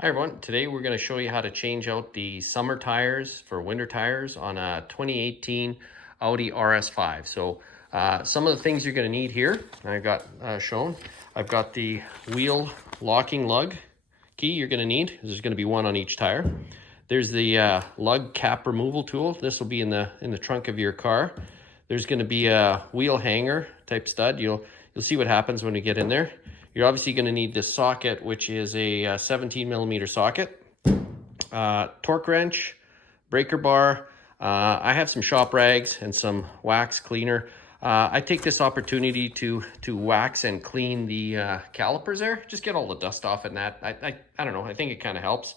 Hi everyone, today we're going to show you how to change out the summer tires for winter tires on a 2018 Audi RS5. So some of the things you're going to need here, I've got shown. I've got the wheel locking lug key you're going to need. There's going to be one on each tire. There's the lug cap removal tool. This will be in the trunk of your car. There's going to be a wheel hanger type stud. You'll see what happens when you get in there. You're obviously going to need this socket, which is a 17 millimeter socket, torque wrench, breaker bar. I have some shop rags and some wax cleaner. I take this opportunity to wax and clean the calipers there. Just get all the dust off it and that. I don't know, I think it kind of helps.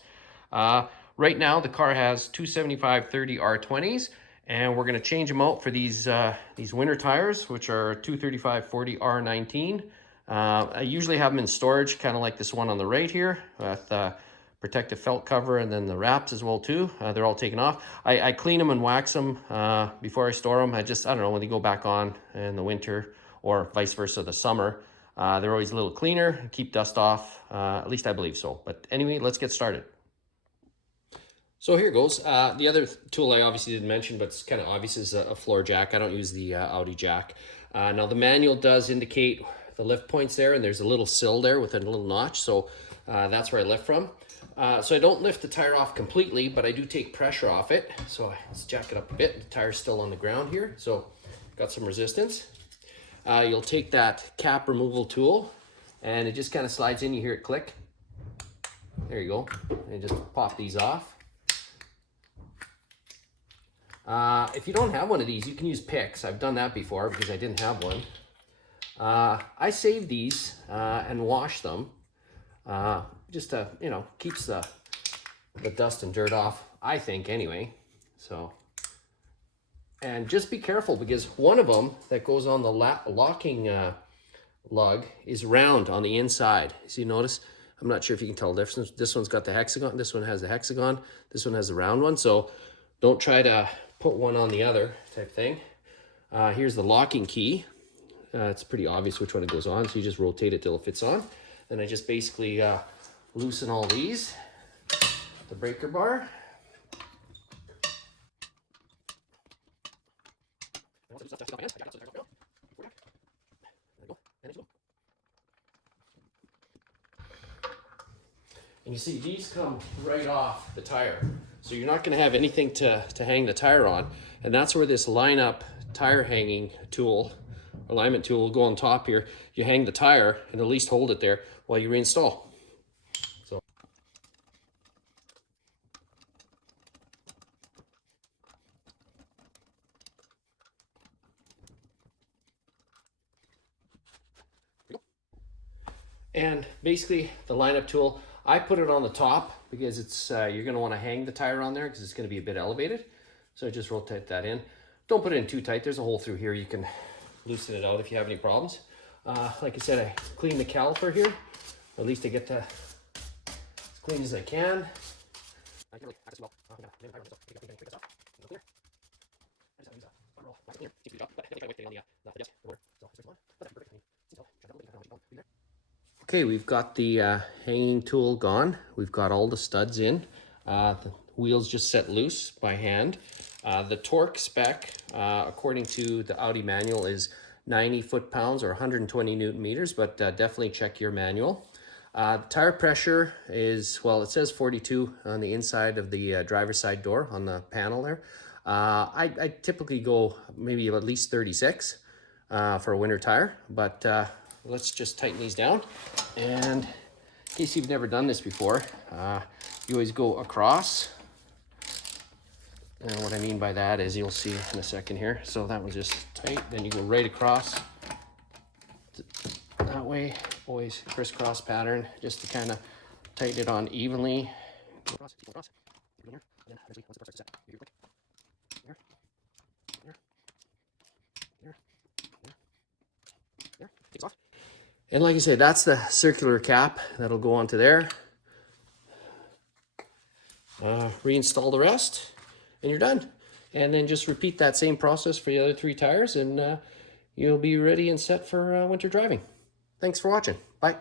Right now the car has 275/30 R20s, and we're going to change them out for these winter tires, which are 235/40 R19. I usually have them in storage, kind of like this one on the right here, with protective felt cover, and then the wraps as well too. They're all taken off. I clean them and wax them before I store them. I don't know, when they go back on in the winter, or vice versa the summer, they're always a little cleaner, keep dust off, at least I believe so. But anyway, let's get started. So here goes. The other tool I obviously didn't mention, but it's kind of obvious, is a floor jack. I don't use the Audi jack. Now the manual does indicate the lift points there, and there's a little sill there with a little notch, so that's where I lift from. So I don't lift the tire off completely, but I do take pressure off it. So let's jack it up a bit. The tire's still on the ground here, so got some resistance. You'll take that cap removal tool, and it just kind of slides in. You hear it click. There you go. And just pop these off. If you don't have one of these, you can use picks. I've done that before because I didn't have one. I save these and wash them, just to, keeps the dust and dirt off, I think, anyway. So, and just be careful, because one of them that goes on the locking lug is round on the inside. So you notice, I'm not sure if you can tell the difference. This one's got the hexagon, this one has the hexagon, this one has the round one. So don't try to put one on the other type thing. Here's the locking key. It's pretty obvious which one it goes on, so you just rotate it till it fits on. Then I just basically loosen all these. The breaker bar. And you see, these come right off the tire, so you're not going to have anything to hang the tire on. And that's where this line-up tire hanging tool, alignment tool, will go on top here. You hang the tire and at least hold it there while you reinstall. So and basically the lineup tool, I put it on the top because it's you're going to want to hang the tire on there because it's going to be a bit elevated. So just rotate that in. Don't put it in too tight. There's a hole through here. You can loosen it out if you have any problems. Like I said, I clean the caliper here. Or at least I get to as clean as I can. Okay, we've got the hanging tool gone. We've got all the studs in. The wheels just set loose by hand. The torque spec, according to the Audi manual, is 90 foot-pounds or 120 newton meters, but definitely check your manual. Tire pressure is, well, it says 42 on the inside of the driver's side door on the panel there. I typically go maybe at least 36 for a winter tire, but let's just tighten these down. And in case you've never done this before, you always go across. And what I mean by that is, you'll see in a second here. So that was just tight. Then you go right across. That way, always crisscross pattern, just to kind of tighten it on evenly. And like I said, that's the circular cap that'll go onto there. Reinstall the rest, and you're done. And then just repeat that same process for the other 3 tires, and you'll be ready and set for winter driving. Thanks for watching. Bye.